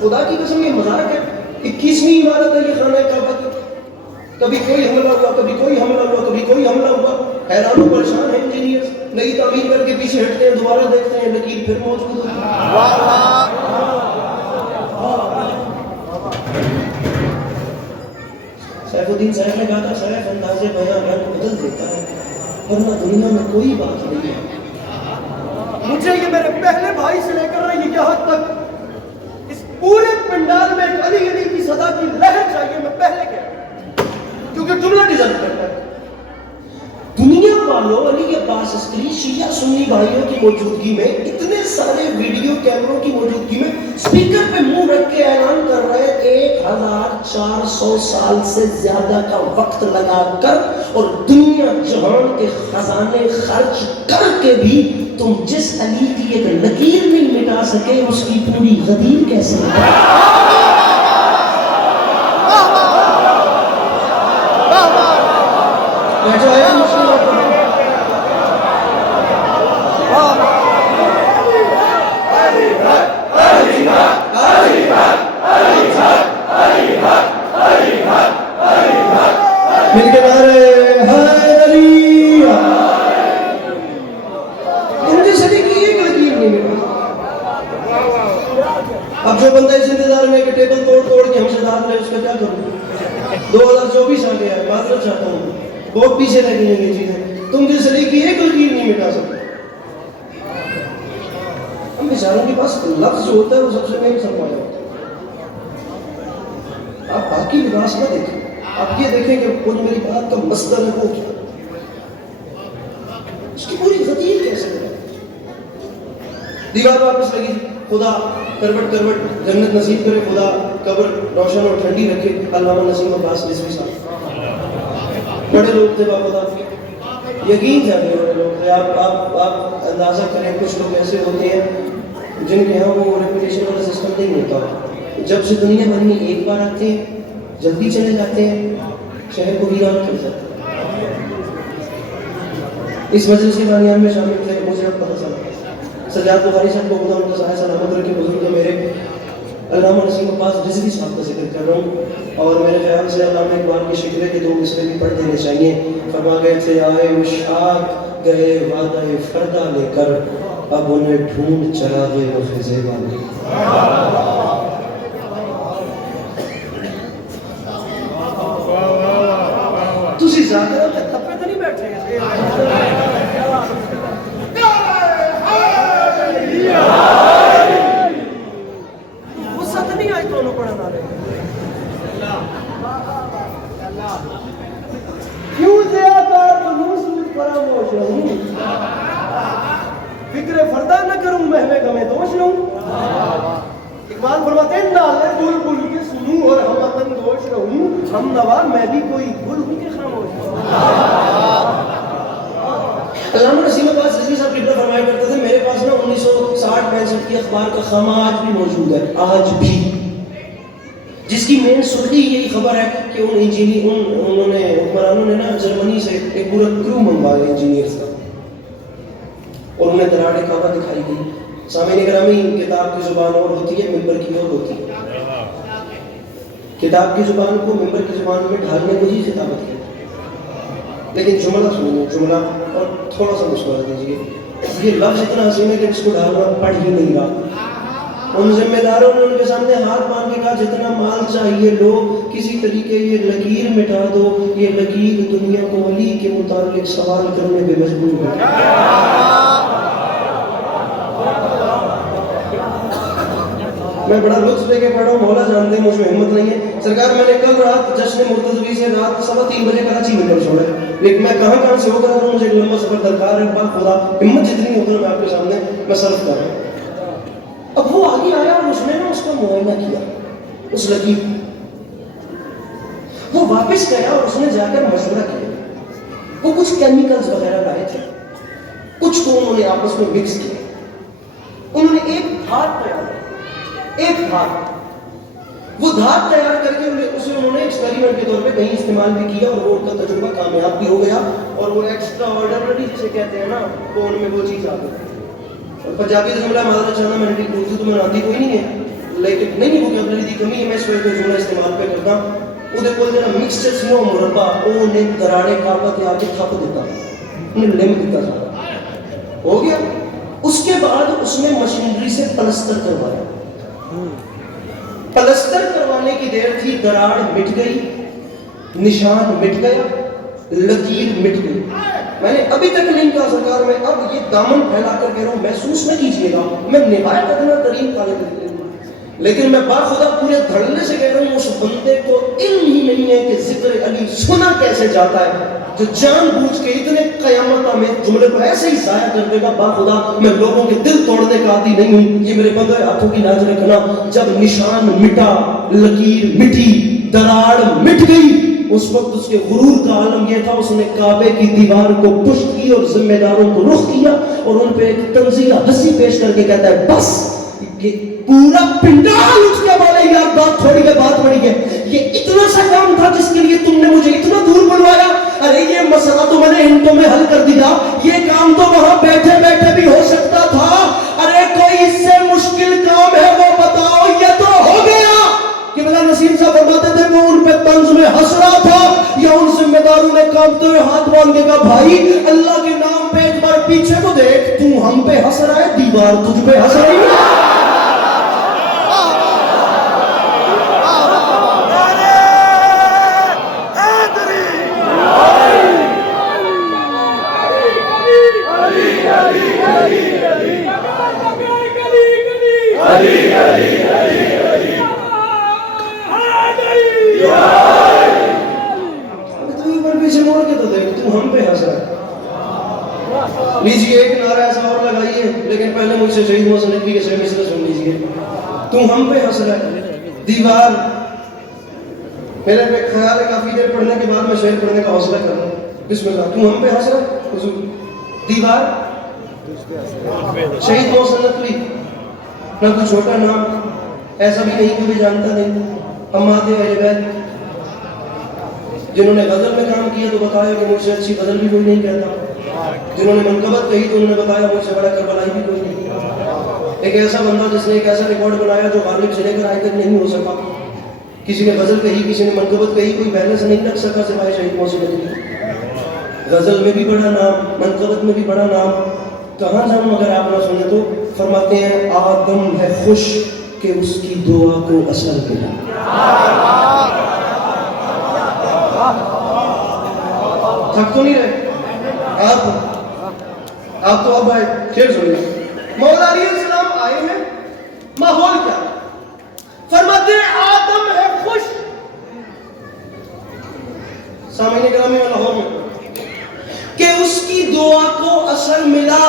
خدا کی قسم یہ مذاق ہے. 21ویں عمارت ہے یہ خانہ کعبہ, کبھی کوئی حملہ ہوا، کبھی کوئی حملہ ہوا، کبھی کوئی حملہ ہوا. حیران و پریشان ہیں انجینئر، نئی تعمیر کر کے پیچھے ہٹتے ہیں، دوبارہ دیکھتے ہیں لکیر پھر موجود ہوتی ہے. واہ واہ. سیف الدین صاحب نے کہا تھا سیف انداز بیان رنگ بدل دیتا ہے، ورنہ دنیا میں کوئی بات نہیں ہے. مجھے یہ میرے پہلے بھائی سے لے کر رہی یہاں تک اس پورے پنڈال میں ایک علی علی کی صدا کی لہر چاہیے. میں پہلے کہہ رہا ہوں کیونکہ جملہ ڈیزرو کرتا ہے. دنیا والوں علی کے پاس عسکری شیعہ سنی بھائیوں کی موجودگی میں، اتنے سارے ویڈیو کیمروں کی موجودگی میں سپیکر پہ منہ رکھ کے اعلان کر رہے ہیں 1400 سال سے زیادہ کا وقت لگا کر اور دنیا جہان کے خزانے خرچ کر کے بھی تم جس علی کی ایک لکیر نہیں مٹا سکے اس کی پوری غدیر کیسے بیٹھا ہے مشکل مل کے نعرے حیدریہ. مجھے صدی کی ایک لکیر نہیں ملی. اب جو بندہ اس انتظار میں کہ ٹیبل توڑ کے ہم سے داد لے اس کا کیا کروں؟ 2024 آ گیا ہے، معذرت چاہتا ہوں، بہت پیچھے رہ گئی ہیں یہ چیزیں. تم جو صدی کی ایک لکیر نہیں مٹا سکتے. ہم بیچاروں کے پاس لفظ جو ہوتا ہے وہ سب سے نہیں سمجھایا ہوتا. آپ باقی لباس نہ دیکھیں، آپ یہ دیکھیں کہ وہ جو میری بات کا مصدر ہے وہ کیا، اس کی پوری غدیر کیسے ہے. دیوار واپس لگی، خدا کروٹ جنت نصیب کرے، خدا قبر روشن اور ٹھنڈی رکھے. علامہ نسیم عباس رضوی صاحب بڑے لوگ تھے باخدا، یقین جانے والے لوگ تھے. آپ اندازہ کریں کچھ لوگ ایسے ہوتے ہیں جن کے یہاں وہ ریپوٹیشن والا سسٹم نہیں ہوتا. جب سے دنیا بنی ایک بار آتے ہیں، جلدی چلے جاتے ہیں، شہر کو ویران کر جاتے ہیں. اس مجلس کے بانیان میں شامل تھے، مجھے اب پتہ چلا سجاد بخاری صاحب کو خدا ان کا سایہ سلامت رکھے. بزرگ میرے علامہ نسیم عباس رضوی صاحب کا ذکر کر رہا ہوں، اور میرے خیال سے علامہ اقبال کی شکل ہے کہ 2 مصرے بھی پڑھ دینے چاہیے. فرما گئے تھے آئے مشتاق گئے وعدہ فردہ لے کر، اب انہیں ڈھونڈ چراغ رخ زیبا لے. تسی زیادہ تپے تو نہیں بیٹھے ہیں. وسعت نہیں آئی دونوں پڑھنا رہے. کیوں زیادہ منوس فراموش رہوں، فکر فردہ نہ کروں، محوے غمِ دوش رہوں. اقبال فرماتے ہیں نالے بلبل کے سنوں اور ہم وطن گوش رہوں، ہم نوا میں بھی کوئی گل ہوں کہ خاموش رہوں. علامہ نسیم عباس رضوی صاحب قبلہ فرمایا کرتے تھے میرے پاس نا 1960-65 کی اخبار کا خامہ آج بھی موجود ہے، آج بھی، جس کی مین سرخی یہی خبر ہے کہ انہوں نے حکمرانوں نے نا جرمنی سے ایک پورا کرو منگوایا انجینئرز کا، اور انہیں دراڑ کعبہ دکھائی گئی. سامعین گرامی، کتاب کی زبان اور ہوتی ہے، ممبر کی اور ہوتی ہے. کتاب کی زبان کو ممبر کی زبان میں ڈھالنے کو ہی خطابت ہے، لیکن جملہ سنیے، جملہ، اور تھوڑا سا مسکرا دیجیے. یہ لفظ اتنا حسین ہے کہ اس کو ڈھالنا پڑھ ہی نہیں رہا. ان ذمہ داروں نے ان کے سامنے ہاتھ باندھ کے کہا جتنا مال چاہیے لو، کسی طریقے یہ لکیر مٹا دو. یہ لکیر دنیا کو علی کے متعلق سوال کرنے پہ مجبور ہے. میں بڑا لطف لے کے پڑھ رہا ہوں، مولا جانتے ہیں مجھ میں ہمت نہیں ہے. سرکار میں نے کل رات جشن مرتضوی سے رات 3:15 بجے کراچی نکل چھوڑے، لیکن میں کہاں سے ہو کر آ رہا ہوں، مجھے ایک لمبا سفر درکار ہے. پاک خدا ہمت جتنی ہوگی میں آپ کے سامنے میں صرف کر رہا ہوں. اب وہ آگے آیا اور اس نے نا اس کا معائنہ کیا، اس لکیر. وہ واپس گیا اور اس نے جا کر مشورہ کیا. وہ کچھ کیمیکلز وغیرہ لائے تھے، کچھ کو انہوں نے آپس میں مکس کیا. انہوں نے ایک دھات تیار کی، ایک دھات. وہ دھات تیار کر کے اسے انہوں نے ایکسپیریمنٹ کے طور پہ کہیں استعمال بھی کیا، اور وہ ان کا تجربہ کامیاب بھی ہو گیا. اور وہ ایکسٹرا آرڈنری جسے کہتے ہیں نا، وہ ان میں وہ چیز آ گئی. اور پنجابی جملہ معذرت چاہنا، میں نے اردو تو میں آتی کوئی نہیں ہے، لیکن نہیں وہ کیبلری کی کمی ہے، میں اس وجہ سے جملہ استعمال پہ کرتا ہوں. ਉਹਦੇ ਕੋਲ ਜਿਹੜਾ ਮਿਕਸਚਰ ਸੀ ਉਹ ਮੁਰੱਬਾ ਉਹਨੇ ਦਰਾੜੇ ਕਾਬਾ ਤੇ ਆ ਕੇ ਥੱਪ ਦਿੱਤਾ, ਉਹਨੇ ਲਿਮ ਦਿੱਤਾ ਸਾਰਾ ہو گیا. اس کے بعد اس نے مشینری سے پلستر کروایا. پلستر کروانے کی دیر تھی، دراڑ مٹ گئی، نشان مٹ گیا، لکیر مٹ گئی. میں نے ابھی تک نہیں کہا سرکار، میں اب یہ دامن پھیلا کر کہہ رہا ہوں، محسوس نہ کیجیے گا میں نہایت ادنا ترین طالب علم، لیکن میں باخدا پورے دھڑلے سے کہہ رہا ہوں اس بندے کو علم ہی نہیں ہے کہ ذکر علی سنا کیسے جاتا ہے، جو جان بوجھ کے اتنے قیامت میں جملے کو ایسے ہی ضائع کر دے گا. باخدا میں لوگوں کے دل توڑنے کا عادی نہیں ہوں، یہ میرے بندے ہاتھوں کی لاج رکھنا. جب نشان مٹا، لکیر مٹی، دراڑ مٹ گئی، اس وقت اس کے غرور کا عالم یہ تھا، اس نے کعبے کی دیوار کو پشت کی اور ذمہ داروں کو رخ کیا اور ان پہ ایک تنزیہ ہنسی پیش کر کے کہتا ہے بس یہ پورا پنڈال اٹھ کے بولے یار بات تھوڑی ہے، بات بڑی ہے، یہ اتنا سا کام تھا جس کے لیے تم نے مجھے اتنا دور بلوایا. ارے یہ مسئلہ تو میں نے انٹوں میں حل کر دیا، یہ کام تو وہاں بیٹھے بیٹھے بھی ہو سکتا تھا. ارے کوئی اس سے مشکل کام ہے وہ بتاؤ، یہ تو ہو گیا. کہ بلا نسیم صاحب فرماتے تھے وہ ان پہ طنز میں ہنس رہا تھا یا ان ذمہ داروں نے کانپتے ہوئے ہاتھ باندھ کے کہا بھائی اللہ کے نام پہ ایک بار پیچھے تو دیکھ، تو ہم پہ ہنس رہا ہے، دیوار تجھ پہ ہنس رہی ہے. لیجیے ایک نعرہ ایسا اور لگائیے، لیکن پہلے مجھ سے شہید محسن نقوی کے شعر مصرع سن لیجیے. تو ہم پہ ہنس رہا ہے دیوار. میرے پہ خیال ہے کافی دیر پڑھنے کے بعد میں شعر پڑھنے کا حوصلہ کر رہا ہوں. بسم اللہ. تو ہم پہ ہنس رہا ہے حضور، دیوار. شہید محسن نقوی نہ کوئی چھوٹا نام، ایسا بھی کہیں کوئی جانتا نہیں. حماد اہل بیت جنہوں نے غزل میں کام کیا تو بتایا کہ مجھ سے اچھی غزل بھی کوئی نہیں کہتا. جنہوں نے منقبت کہی تو انہوں نے بتایا مجھ سے بڑا کربلائی بھی کوئی نہیں. ایک ایسا بندہ جس نے ایک ایسا ریکارڈ بنایا جو غالب سے لے کر آئے تک نہیں ہو سکا. کسی نے غزل کہی، کسی نے منقبت کہی، کوئی بیلنس نہیں رکھ سکا سوائے شہید محسن نقوی. غزل میں بھی بڑا نام، منقبت میں بھی بڑا نام. کہاں جاؤں اگر آپ نہ سنیں تو فرماتے ہیں آدم ہے خوش کہ اس کی دعا کو اثر ملا. تھک تو نہیں رہے آپ تو اب آئے شعر سنیے. مولا علیہ السلام آئے ہیں، ماحول کیا فرماتے ہیں آدم ہے خوش. سامعین گرامی میں لاہور میں کہ اس کی دعا کو اثر ملا.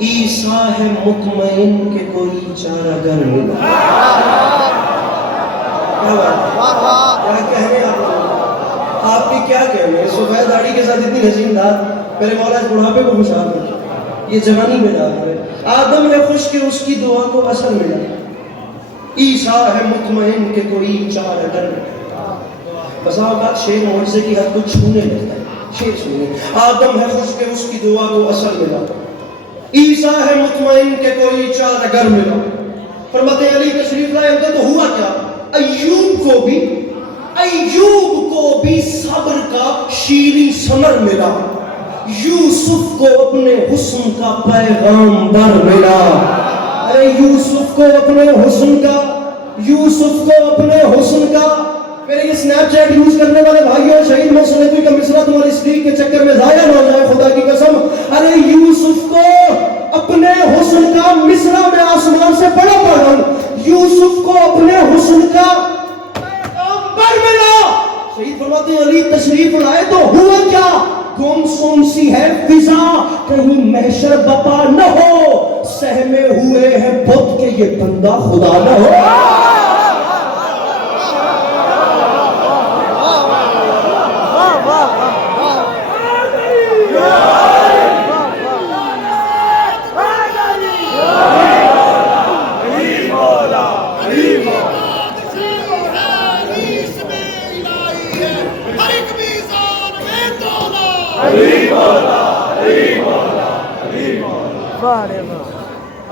عیسیٰ ہے مطمئن کہ کوئی چارہ گر ملا. کیا کہنے آپ کی کیا کہنے ہیں؟ سفید داڑھی کے ساتھ اتنی حسین داد میرے مولا اس بڑھاپے کو خوشحال کر، یہ جوانی میں ڈال رہے. آدم ہے خوش کہ اس کی دعا کو اثر ملا. عیسیٰ ہے مطمئن کہ کوئی چارہ گر ملا. بسا اوقات شعر معجزے کی حد کو چھونے لگتا ہے. شعر سنیے. آدم ہے خوش کہ اس کی دعا کو اثر ملا. عیسیٰ ہے مطمئن کہ کوئی چارہ گر ملا. فرماتے علی تشریف لائے ہوتے تو ہوا کیا؟ ایوب کو بھی صبر کا شیریں ثمر ملا. یوسف کو اپنے حسن کا پیغامبر ملا. ارے یوسف کو اپنے حسن کا میرے یہ سنیپ چیٹ یوز کرنے والے بھائیوں، شہید محسن نقوی کا مصرع تمہاری اسٹریک کے چکر میں ضائع نہ ہو جائے خدا کی قسم. ارے یوسف کو اپنے حسن کا مصرع میں آسمان سے بڑا پڑھ رہا ہوں. یوسف کو اپنے حسن کا پیغامبر ملا. شہید فرماتے ہیں علی تشریف لائے تو ہوا کیا؟ گم سم سی ہے فضا، کہیں محشر بپا نہ ہو. سہمے ہوئے ہیں بت کہ یہ بندہ خدا نہ ہو.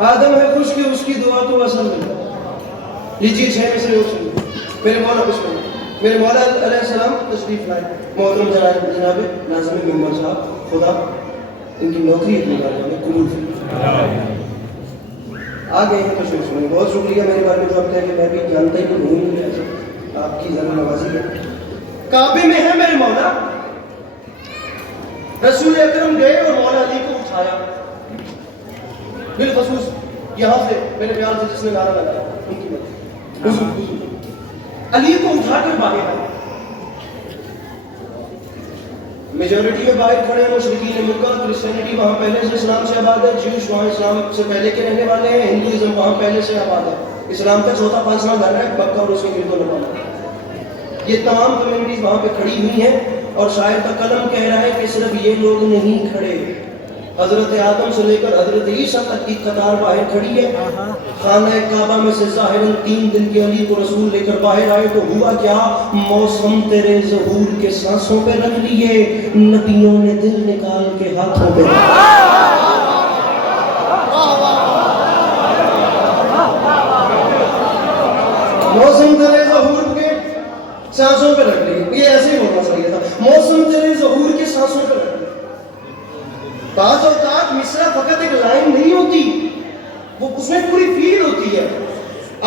آدم ہے خوش کہ اس کی دعا کو اثر ملا. لیجیے چھ میں سے وہ سنیے. میرے مولا بسم اللہ میرے مولا علیہ السلام تشریف لائے. محترم جناب ناظم ممبر صاحب, خدا ان کی نوکری اتنی گاڑیوں میں قبول آ گئے ہیں تو شروع سنیں. بہت شکریہ میرے بارے میں جو آپ کہہ کہ میں بھی جانتا ہی تو نہیں ہوں, آپ کی ذرا نوازی ہے. کعبے میں ہے میرے مولا, رسول اکرم گئے اور مولا علی کو اٹھایا, بالخصوص یہاں سے میرے خیال سے جس نے نعرہ لگایا ان کی بات, علی کو اٹھا کر باہر آئے. میجورٹی میں باہر کھڑے ہیں مشرکین مکہ, کرسچینٹی وہاں پہلے سے اسلام سے آباد ہے, جیوش وہاں اسلام سے پہلے کے رہنے والے ہیں, ہندوازم وہاں پہلے سے آباد ہے. اسلام کا چوتھا پانچواں گھر ہے مکہ اور اس کے گرد و نواح. یہ تمام کمیونٹیز وہاں پہ کھڑی ہوئی ہیں اور شاعر کا قلم کہہ رہا ہے کہ صرف یہ لوگ نہیں کھڑے, حضرت آدم سے لے کر حضرت عیسیٰ تک کی قطار باہر کھڑی ہے. خانہ کعبہ میں سے ظاہراً 3 دن کے علی کو رسول لے کر باہر آئے تو ہوا کیا, موسم تیرے ظہور کے سانسوں پہ رکھ لیے, نبیوں نے دل نکال کے ہاتھوں پہ رکھ لیے. موسم تیرے ظہور کے سانسوں پہ رکھ لیے, یہ ایسے ہی بولنا چاہیے تھا, موسم تیرے ظہور کے سانسوں پہ رکھ لیے. بعض اوقات مصرع فقط ایک لائن نہیں ہوتی, وہ اس میں پوری فیل ہوتی ہے,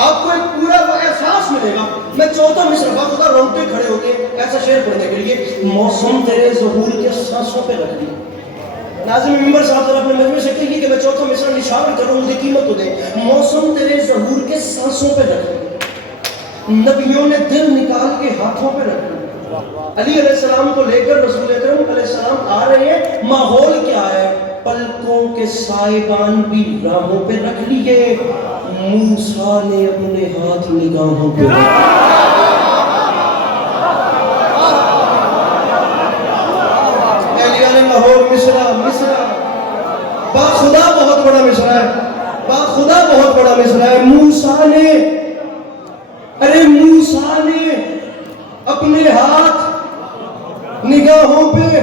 آپ کو ایک پورا احساس ملے گا. میں چوتھا مصرع خدا رونگٹے کھڑے ہوتے ایسا شعر پڑھنے کے لیے, موسم تیرے ظہور کے سانسوں پہ رکھ دی. ناظم ممبر صاحب ذرا اپنے مجمع سے کہیے کہ میں چوتھا مصرع نشان کروں, مجھے قیمت تو دیں. موسم تیرے ظہور کے سانسوں پہ رکھ دی, نبیوں نے دل نکال کے ہاتھوں پہ رکھ دی. علی علیہ السلام کو لے کر رسول اکرم علیہ السلام آ رہے ہیں, ماحول کیا ہے, پلکوں کے سائبان بھی راہوں پہ رکھ لیے, موسیٰ نے اپنے ہاتھ نگاہوں پہ رکھ لیے. اہلیان لاہور مصرع باخدا بہت بڑا مصرع ہے, باخدا بہت بڑا مصرع ہے. موسیٰ نے اپنے ہاتھ نگاہوں پہ,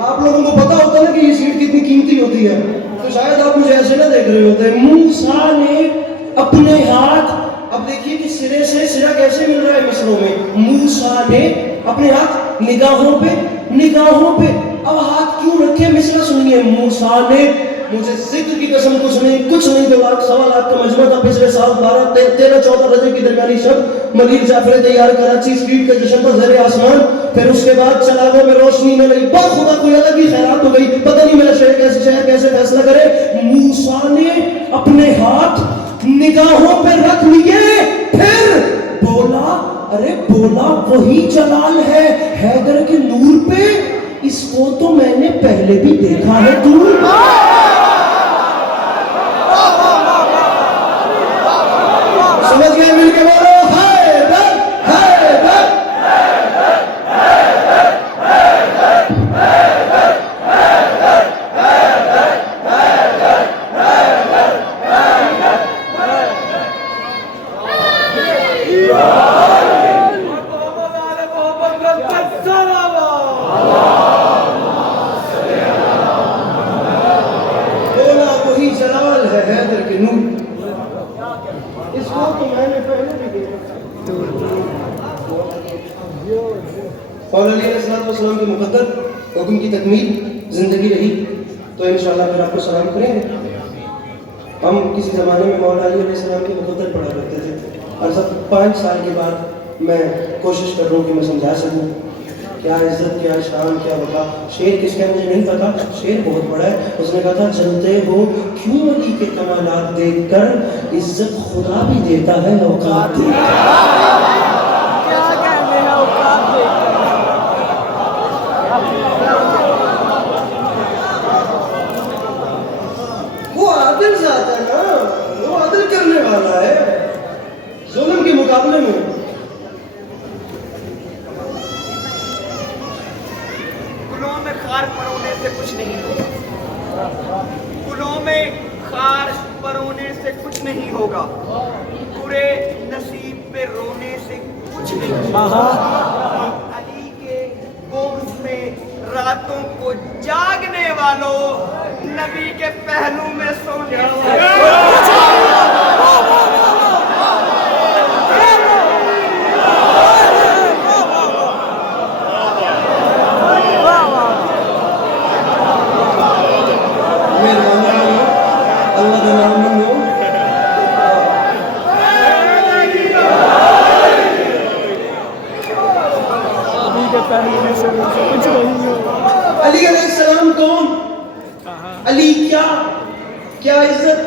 آپ لوگوں کو پتا ہوتا ہے کہ یہ سیٹ کتنی قیمتی ہوتی ہے, تو شاید آپ مجھے ایسے نہ دیکھ رہے ہوتے. موسیٰ نے اپنے ہاتھ, اب دیکھیے کہ سرے سے سرا کیسے مل رہا ہے مصروں میں, موسیٰ نے اپنے ہاتھ نگاہوں پہ. اب ہاتھ کیوں رکھے مصرع سنیے, موسیٰ نے, مجھے ذکر کی قسم کچھ نہیں 2 لاکھ سوا لاکھ کا مجمع تھا پچھلے سال 13-14 رجب کی درمیانی شب, ملیر جعفر تیار کراچی اسٹریٹ کا جشن تھا زیر آسمان. پھر اس کے بعد چراغوں میں روشنی نہ رہی, بس خدا کوئی الگ ہی خیرات ہو گئی, پتہ نہیں میرا شہر کیسے فیصلہ کرے. موسیٰ نے اپنے ہاتھ نگاہوں پہ رکھ لیے, پھر بولا وہی جلال ہے حیدر کے نور پہ, اس کو تو میں نے پہلے بھی دیکھا ہے دور. سمجھ گئے, مل کے بولو حیدر حیدر. بولا وہی جلال ہے حیدر کے نور, اس کو تو میں نے پہلے بھی دیکھا. مولا علی علیہ السلام کے مقدر حکم کی تکمیل زندگی رہی تو انشاءاللہ پھر آپ کو سلام کریں گے. ہم کسی زمانے میں مولا علی علیہ السلام کے مقدر پڑھا کرتے تھے, اور سب 5 سال کے بعد میں کوشش کر رہا ہوں کہ میں سمجھا سکوں کیا عزت, کیا شان, کیا وقار. شعر کس کا مجھے نہیں پتا, شعر بہت بڑا ہے. اس نے کہا تھا جلتے ہو کیوں علی کے کمالات دیکھ کر, عزت خدا بھی دیتا ہے اوقات دیکھ کر. کیا کہنے ہیں اوقات دیکھ کر. وہ عادل ذات ہے نا, وہ عادل کرنے والا ہے ظلم کے مقابلے میں. گلوں میں خار پرونے سے کچھ نہیں ہوگا, گلوں میں خار پرونے سے کچھ نہیں ہوگا, برے نصیب پہ رونے سے کچھ نہیں ہوگا. علی کے بغض میں راتوں کو جاگنے والوں, نبی کے پہلو میں سونے سے علی علیہ السلام کون؟ علی کیا عزت،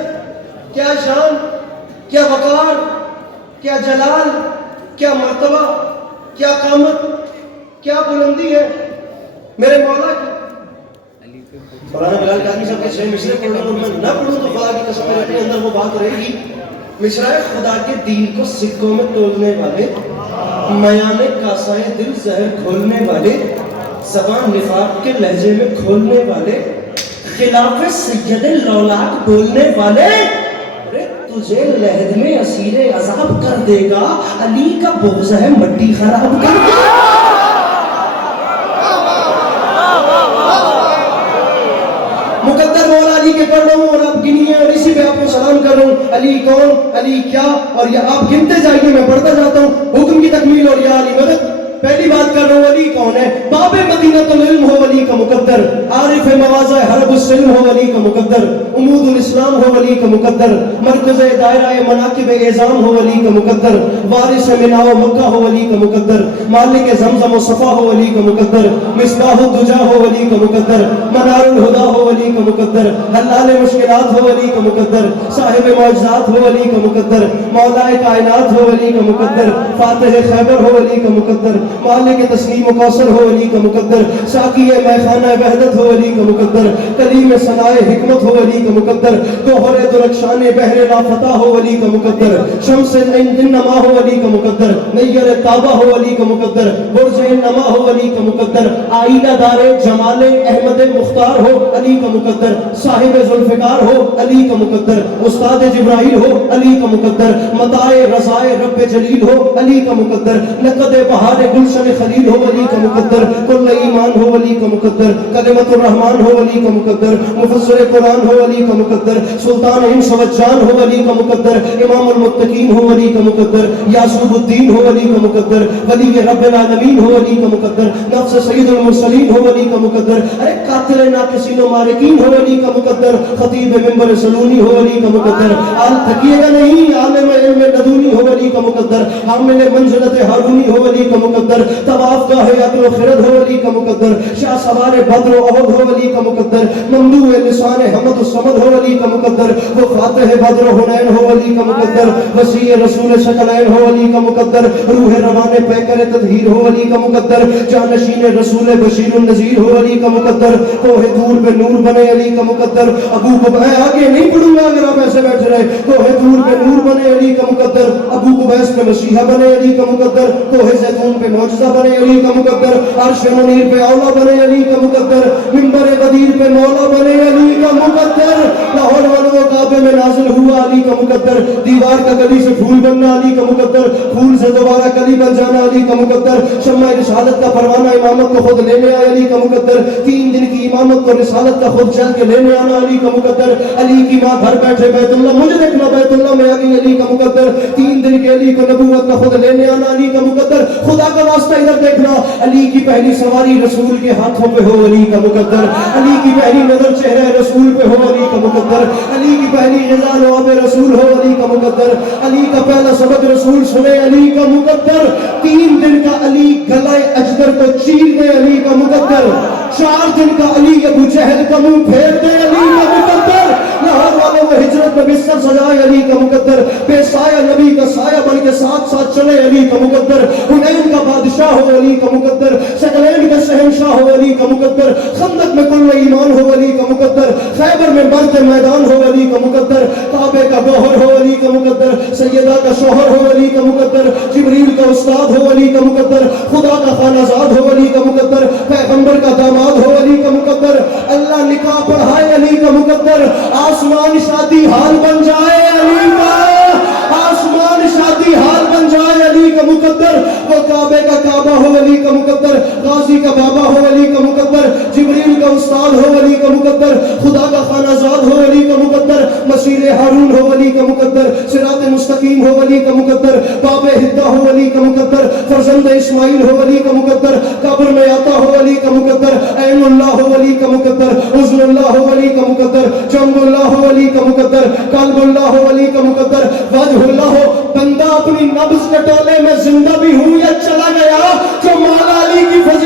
کیا شان، کیا وقار، کیا جلال، کیا مرتبہ، کیا قامت، کیا بلندی ہے میرے مولا کی. مولانا بلال قادری صاحب کے 6 مصرے پڑھ رہا ہوں، میں نہ پڑھوں تو خدا کی قسم میرے اپنے اندر وہ بات رہے گی. مصرائے خدا کے دین کو سکوں میں تولنے والے، میان کاسائے دل زہر کھولنے والے، زبان نفاق کے لہجے میں کھولنے والے، خلاف سید لولاک بولنے والے. ارے تجھے لہد میں اسیر عذاب کر دے گا، علی کا بغض ہے مٹی خراب کر دے گا. مقدر مولا علی کے پڑھ رہا ہوں اور آپ گنیے اور اسی پہ آپ کو سلام کر رہا ہوں. علی کون، علی کیا، اور یہ آپ گنتے جائیے، میں پڑھتا جاتا ہوں. حکم کی تکمیل اور یا علی مدد. پہلی بات کر رہا ہوں، علی کون ہے؟ باب مدینۃ العلم ہو ولی کا مقدر، عارف مواضع حرب السلم ہو ولی کا مقدر، عمود الاسلام ہو ولی کا مقدر، مرکز دائرہ مناقب اعظام ہو ولی کا مقدر، وارث منا و مکہ ہو ولی کا مقدر، مالک زمزم و صفا ہو ولی کا مقدر، مصباح الدجا ہو ولی کا مقدر، منار الہدا ہو ولی کا مقدر، حلال مشکلات ہو ولی کا مقدر، صاحب معجزات ہو ولی کا مقدر، مولا کائنات ہو ولی کا مقدر، فاتح خیبر ہو ولی کا مقدر، مالک تسلیم و کوثر ہو ولی کا مقدر، ساقی میخانہ وحدت ہو ولی کا مقدر، کلیم ثنائے حکمت ہو ولی کا مقدر، گوہر درخشان بحر لا فتح ہو ولی کا مقدر، شمس النما ہو ولی کا مقدر، نیر تابہ ہو ولی کا مقدر، برج النما ہو ولی کا مقدر، آئینہ دار جمال احمد مختار ہو علی کا مقدر، صاحب ذوالفقار ہو علی کا مقدر، استاد جبرائیل ہو علی کا مقدر، متاع رضائے رب جلیل ہو علی کا مقدر، نقد بہار گلشن خلیل ہو ولی کا مقدر، کل ایمان ہو ولی کا مقدر، کلمت الرحمن ہو ولی کا مقدر، مفسر قرآن ہو ولی کا مقدر، سلطان انس و جان ہو ولی کا مقدر، امام المتقین ہو ولی کا مقدر، یاسوب الدین ہو ولی کا مقدر، ولی رب العالمین ہو ولی کا مقدر، نفس سید المرسلین ہو ولی کا مقدر، ارے قاتل ناقصین و مارکین ہو ولی کا مقدر، خطیب منبر سلونی ہو ولی کا مقدر، آل تھکیے گا نہیں، عالم علم لدونی ہو ولی کا مقدر، حامل منزلت ہارونی ہو ولی کا مقدر، طواف گاہ عقل و خرد ہو ولی کا مقدر، شاہ سوار بدر و احد ہو ولی کا مقدر، ممدوح لسان حمد الصمد ہو ولی کا مقدر، وہ فاتح بدر و حنین ہو ولی کا مقدر، وسیع رسول ثقلین ہو ولی کا مقدر، روح روان پیکر تطہیر ہو ولی کا مقدر، جانشین رسول بشیر النذیر ہو ولی کا مقدر، کوہ طور پہ نور بنے علی کا مقدر، ابو قبیس آگے نہیں پڑھوں گا اگر آپ ایسے بیٹھ رہے، کوہ طور پہ نور بنے علی کا مقدر، ابو قبیس پہ مسیحہ بنے علی کا مقدر، کوہ زیتون پہ معجزہ بنے علی کا مقدر، عرش منیر پہ اولا بنے علی کا مقدر، منبر غدیر پہ مولا بنے علی کا مقدر، لاہور والوں کعبے میں نازل ہوا علی کا مقدر، دیوار کا کلی سے پھول بننا علی کا مقدر، پھول سے دوبارہ کلی بن جانا علی کا مقدر، شمع رسالت کا پروانہ امامت کو خود لینے آیا علی کا مقدر، 3 دن کی امامت کو رسالت کا خود چل کے لینے آنا علی کا مقدر، علی کی ماں گھر بیٹھے بیت اللہ مجھے دیکھنا بیت اللہ میں آ گئی علی کا مقدر، 3 دن کے علی کو نبوت کا خود لینے آنا علی کا مقدر، خدا کا واسطہ ادھر دیکھنا، علی کی پہلی سواری رسول کے ہاتھوں پہ ہو علی کا مقدر، علی کی پہلی نظر چہرہ رسول پہ ہو علی کا مقدر، علی کی پہلی غذا لعاب رسول ہو علی کا مقدر، علی کا پہلا سبق رسول سنے علی کا مقدر، 3 دن کا علی گلائے اجدر کو چیر دے علی کا مقدر، 4 دن کا علی ابو جہل کا منہ پھیر دے علی کا مقدر، لاہور والوں کو ہجرت میں بستر سجائے علی کا مقدر، بے سایہ نبی کا سایہ بن کے ساتھ ساتھ چلے علی کا مقدر، حنین کا بادشاہ ہو علی کا مقدر، ثقلین کا شہنشاہ ہو علی کا مقدر، خندق میں کل ایمان ہو علی کا مقدر، خیبر میں مرد میدان ہو علی کا مقدر، کعبے کا گوہر ہو علی کا مقدر، سیدہ کا شوہر ہو علی کا مقدر، جبریل کا استاد ہو علی کا مقدر، خدا کا خانہ زاد ہو علی کا مقدر، پیغمبر کا داماد ہو علی کا مقدر، اللہ نکاح پڑھائے علی کا مقدر، آسمان شادی حال بن جائے علی کا، آسمان شادی حال بن جائے علی کا مقدر، وہ کعبے کا کعبہ ہو علی کا مقدر، غازی کا بابا ہو علی کا مقدر، جبریل کا استاد ہو علی کا مقدر، خدا کا خانہ زاد ہو علی کا مقدر، مسیل ہارون ہو علی کا مقدر، صراط مستقیم ہو علی کا مقدر، باب ہدہ ہو علی کا مقدر، فرزند اسماعیل ہو علی کا مقدر، قبر میں آتا ہو علی کا مقدر، عین اللہ ہو علی کا مقدر، عزل اللہ ہو علی کا مقدر، جنب اللہ ہو علی کا مقدر، قلب اللہ ہو علی کا مقدر، وجہ اللہ ہو، بندہ اپنی نبض کے ٹولے میں زندہ بھی ہوں یا چلا گیا، جو مولا علی کی فضیلت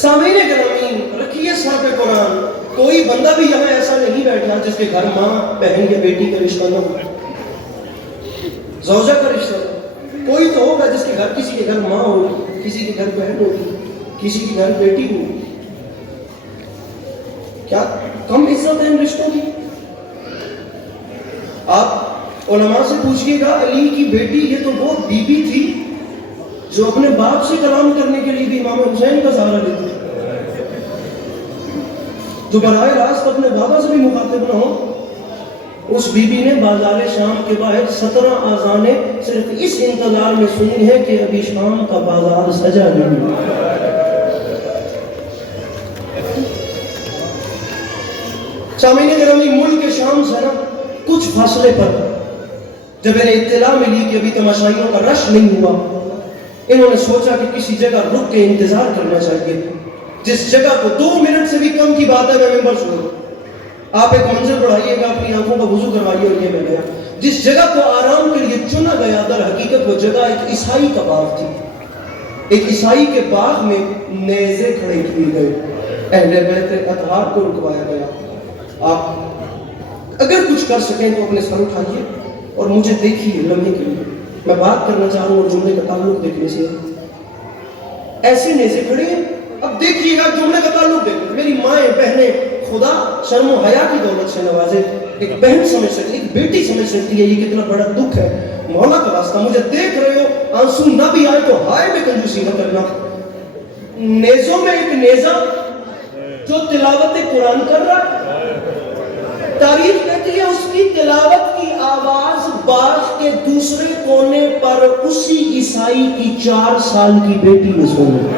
سامعین گرامی رکھیے سر پہ قرآن. کوئی بندہ بھی یہاں ایسا نہیں بیٹھا جس کے گھر ماں بہن یا بیٹی کا رشتہ نہ ہو, زوجہ کا رشتہ. کوئی تو ہوگا جس کے گھر کسی کے گھر ماں ہوگی, کسی کے گھر بہن ہوگی, کسی کے گھر بیٹی ہوگی. کیا کم عزت ہے ان رشتوں کی؟ آپ علماء سے پوچھئے گا, علی کی بیٹی یہ تو وہ بی بی تھی جو اپنے باپ سے کلام کرنے کے لیے بھی امام حسین کا سہارا لیتی تھی, جو براہ راست اپنے بابا سے بھی مخاطب نہ ہو. اس بی بی نے بازار شام کے باہر 17 آذانیں صرف اس انتظار میں سنی ہے کہ ابھی شام کا بازار سجا نہیں. سامعین گرامی, ملک کے شام سے نا کچھ فاصلے پر جب انہیں اطلاع ملی کہ ابھی تماشائیوں کا رش نہیں ہوا, انہوں نے سوچا کہ کسی جگہ رک کے انتظار کرنا چاہیے, جس جگہ کو 2 منٹ سے بھی کم کی بات ہے میں ممبر سنوں. آپ ایک منظر بڑھائیے گا, اپنی آنکھوں کا وضو کروائیے, اور یہ میں گیا جس جگہ کو آرام کے لیے چنا گیا در حقیقت وہ جگہ ایک عیسائی کا باغ تھی. ایک عیسائی کے باغ میں نیزے کھڑے کیے گئے, اہل بیت اطہار کو رکوایا گیا. آپ اگر کچھ کر سکیں تو اپنے سر اٹھائیے اور مجھے دیکھیے لمحے کے لیے. میں بات کرنا چاہ رہا ہوں اور جملے کا تعلق دیکھنے سے. ایسے نیزے کھڑے ہیں, اب دیکھیے گا جملے کا تعلق دیکھیں. میری مائیں بہنیں, خدا شرم و حیا کی دولت سے نوازے. ایک بہن سمجھ سکتی, ایک بیٹی سمجھ سکتی ہے یہ کتنا بڑا دکھ ہے. مولا کا واسطہ مجھے دیکھ رہے ہو, آنسو نہ بھی آئے تو ہائے میں کنجوسی نہ کرنا. نیزوں میں ایک نیزہ جو تلاوت قرآن کر رہا, تاریخ کہتی ہے اس کی تلاوت کی آواز باغ کے دوسرے کونے پر اسی عیسائی کی 4 سال کی بیٹی نے سنی.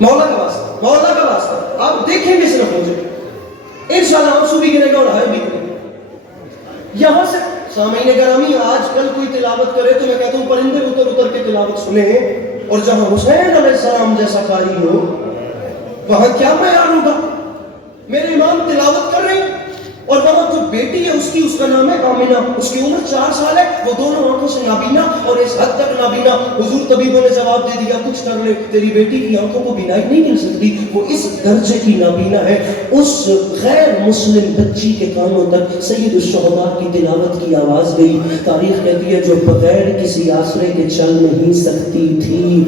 مولا کا واسطہ, مولا کا واسطہ آپ دیکھیں گے صرف مجھے, انشاءاللہ آنسو بھی گرے گا اور ہائے بھی گرے گا. یہاں سے سامعین گرامی آج کل کوئی تلاوت کرے تو میں کہتا ہوں پرندے اتر اتر کے تلاوت سنیں, اور جہاں حسین علیہ السلام جیسا قاری ہو وہاں کیا معیار ہوگا. میرے امام تلاوت کر رہے ہیں اور وہاں جو بیٹی ہے اس کا نام ہے آمنہ, اس کی عمر 4 سال ہے, وہ دونوں آنکھوں سے نابینا, اور اس حد تک نابینا حضور طبیبوں نے جواب دے دیا کچھ کر لے, تیری بیٹی کی آنکھوں کو بینائی نہیں مل سکتی, وہ اس درجے کی نابینا ہے. اس غیر مسلم بچی کے کانوں تک سید الشہداء کی تلاوت کی آواز گئی. تاریخ کہتی ہے جو بغیر کسی آسرے کے چل نہیں سکتی تھی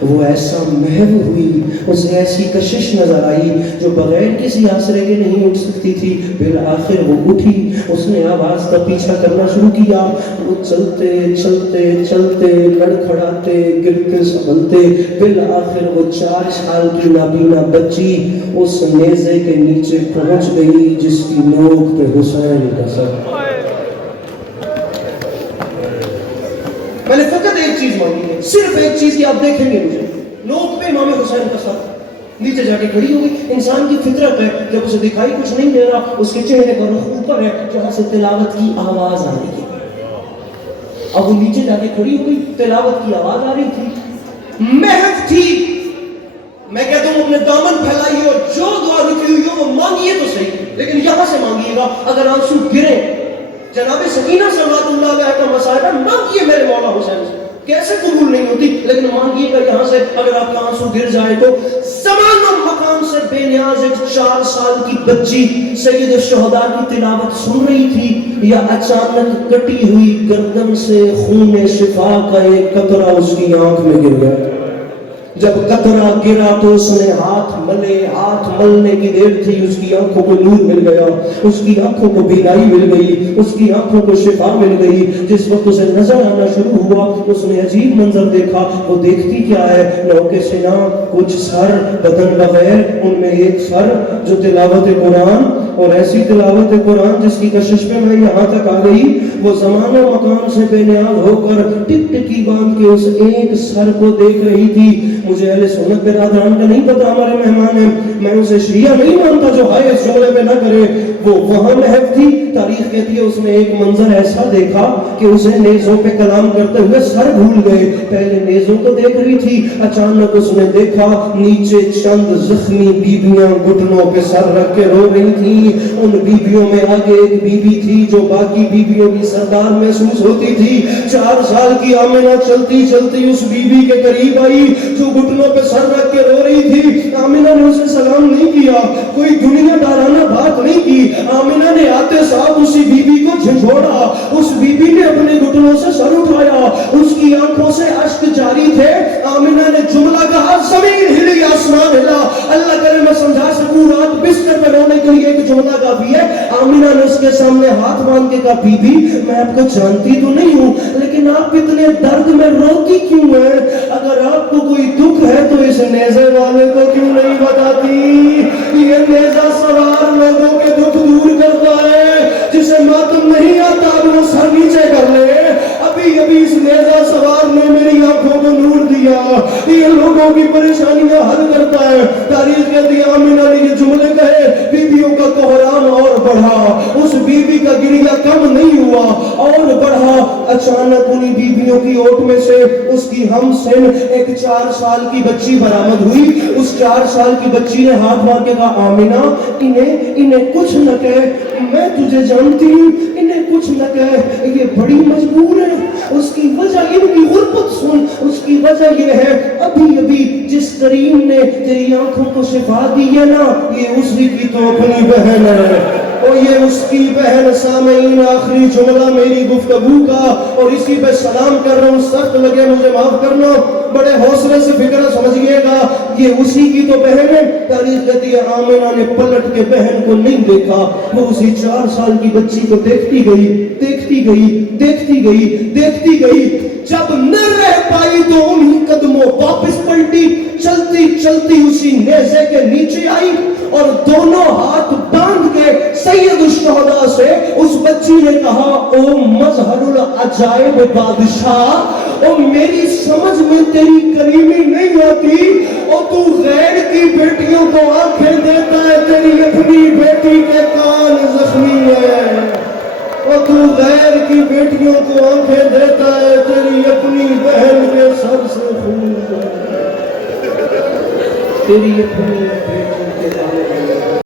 وہ ایسا محو ہوئی, اسے ایسی کشش نظر آئی جو بغیر کسی آسرے کے نہیں اٹھ سکتی تھی. بالآخر وہ اٹھی, اس نے آواز کا پیچھا کرنا شروع کیا. وہ چلتے چلتے چلتے لڑکھڑاتے گرتے سنبھلتے بالآخر وہ 4 سال کی نابینا بچی اس نیزے کے نیچے پہنچ گئی جس کی نوک پہ حسین کا سر. میں نے فقط ایک چیز مانگی ہے, صرف ایک چیز کی, آپ دیکھیں گے مجھے نوک پہ امام حسین کا سر. نیچے جا کے کھڑی ہوئی. انسان کی فطرت ہے جب اسے دکھائی کچھ نہیں دے رہا, اس کے چہرے کا رخ اوپر ہے جہاں سے تلاوت کی آواز آ رہی ہے. اب وہ نیچے جا کے کھڑی ہوئی, تلاوت کی آواز آ رہی تھی, محض تھی. میں کہتا ہوں اپنے دامن پھیلائیے اور جو دعا لکھی ہوئی ہو وہ مانگیے تو صحیح, لیکن یہاں سے مانگیے گا. اگر آنسو گرے, جناب سکینہ صلوات اللہ علیہ کا مسائل مانگیے میرے مولا حسین سے, کیسے قبول نہیں ہوتی, لیکن مانگیے گا یہاں سے. اگر آپ کا آنسو گر جائے تو زمان اور مکان سے بے نیاز ایک 4 سال کی بچی سید الشہداء کی تلاوت سن رہی تھی, یا اچانک کٹی ہوئی گردن سے خون شفا کا ایک قطرہ اس کی آنکھ میں گر گیا. جب قطرہ گرا تو اس نے ہاتھ ملے, ہاتھ ملنے کی دیر تھی اس کی آنکھوں کو نور مل گیا, اس کی آنکھوں کو بینائی مل گئی, اس کی آنکھوں کو شفا مل گئی. جس وقت اسے نظر آنا شروع ہوا اس نے عجیب منظر دیکھا. وہ دیکھتی کیا ہے, نوکے سنا, کچھ سر, بدن بغیر, ان میں ایک سر جو تلاوت قرآن, اور ایسی تلاوت قرآن جس کی کشش میں میں یہاں تک آ گئی. وہ زمان و مکان سے بے نیاز ہو کر ٹک ٹکی باندھ کے اس ایک سر کو دیکھ رہی تھی. مجھے اہل سنت برادران کا نہیں پتا, ہمارے مہمان ہیں, میں اسے شیعہ نہیں مانتا جو ہائے اس شعلے پہ نہ کرے. وہ وہاں محو تھی. تاریخ کہتی ہے اس نے ایک منظر ایسا دیکھا کہ اسے نیزوں پہ کلام کرتے ہوئے سر بھول گئے. پہلے نیزوں کو دیکھ رہی تھی, اچانک اس نے دیکھا نیچے چند زخمی بیبیاں گھٹنوں پہ سر رکھ کے رو رہی تھیں. ان بیبیوں میں آگے ایک بیوی تھی جو باقی بیبیوں کی سردار محسوس ہوتی تھی. 4 سال کی آمنہ چلتی چلتی اس بیوی کے قریب آئی جو گھٹنوں پہ سر رکھ کے رو رہی تھی. آمنہ نے اسے سلام نہیں کیا, کوئی دنیا دارانہ بات نہیں کی. آمنہ نے آتے ساتھ اسی بیوی کو جھنجھوڑا. اس بیوی نے اپنے گھٹنوں سے سر اٹھایا, اس کی آنکھوں سے اشک جاری تھے. آمنہ نے جملہ کہا, زمین ہلی آسمان ہلا. اللہ کرے میں سمجھا سکوں, رات بستر پہ رونے کے لیے ایک جملہ کافی ہے. آمنہ نے اس کے سامنے ہاتھ باندھ کے کہا, بی بی میں آپ کو جانتی تو نہیں ہوں, لیکن آپ اتنے درد میں روتی کیوں ہیں؟ اگر آپ کو کوئی دکھ ہے تو اس نیزے والے کو کیوں نہیں بتاتی؟ یہ نیزہ سوار لوگوں کے دکھ دور کرتا ہے. جسے ماتم نہیں آتا وہ سر نیچے کر لے. ابھی ابھی اس نیزہ سوار نے میری آنکھوں کو نور دیا, یہ لوگوں کی پریشانیاں حل کرتا ہے. تاریخ کہتی ہے آمنہ نے یہ جملے کہے, بیویوں کا کوہرام اور بڑھا. اس بیوی کا گریہ کم نہیں ہوا اور بڑھا. اچانک انہی بیویوں کی اوٹ میں سے اس کی ہم سن ایک 4 سال کی بچی برآمد ہوئی. اس 4 سال کی بچی نے ہاتھ مار کے کہا, آمنہ انہیں کچھ نہ کہے, میں تجھے جانتی ہوں, انہیں کچھ نہ کہے, یہ بڑی مجبور ہے. اس کی وجہ ان کی غربت سن, اس کی وجہ یہ ہے ابھی ابھی جس کریم نے تیری آنکھوں کو شفا دی ہے نا, یہ اسی کی تو اپنی بہن ہے. اور یہ اس کی بہن. سامعین آخری جملہ میری گفتگو کا, اور اسی پہ سلام کر رہا ہوں, سخت لگے مجھے معاف کرنا, بڑے حوصلے سے فکر سمجھئے گا, یہ اسی کی تو بہن ہے. تاریخ کہتی ہے آمنہ نے پلٹ کے بہن کو نہیں دیکھا, وہ اسی 4 سال کی بچی کو دیکھتی گئی, دیکھتی گئی, دیکھتی گئی, دیکھتی گئی. جب نہ رہ پائی تو انہی قدموں واپس پلٹی, چلتی چلتی اسی نیزے کے نیچے آئی اور دونوں ہاتھ باندھ کے سید الشہداء سے اس بچی نے کہا, او مظہر العجائب بادشاہ, او میری سمجھ میں تیری کریمی نہیں آتی, او تو غیر کی بیٹیوں کو آنکھیں دیتا ہے, تیری اپنی بیٹی کے کان زخمی ہے. او تو غیر کی بیٹیوں کو آنکھیں دیتا ہے, تیری اپنی بہن کے سر سے خون ہے. تیری اپنی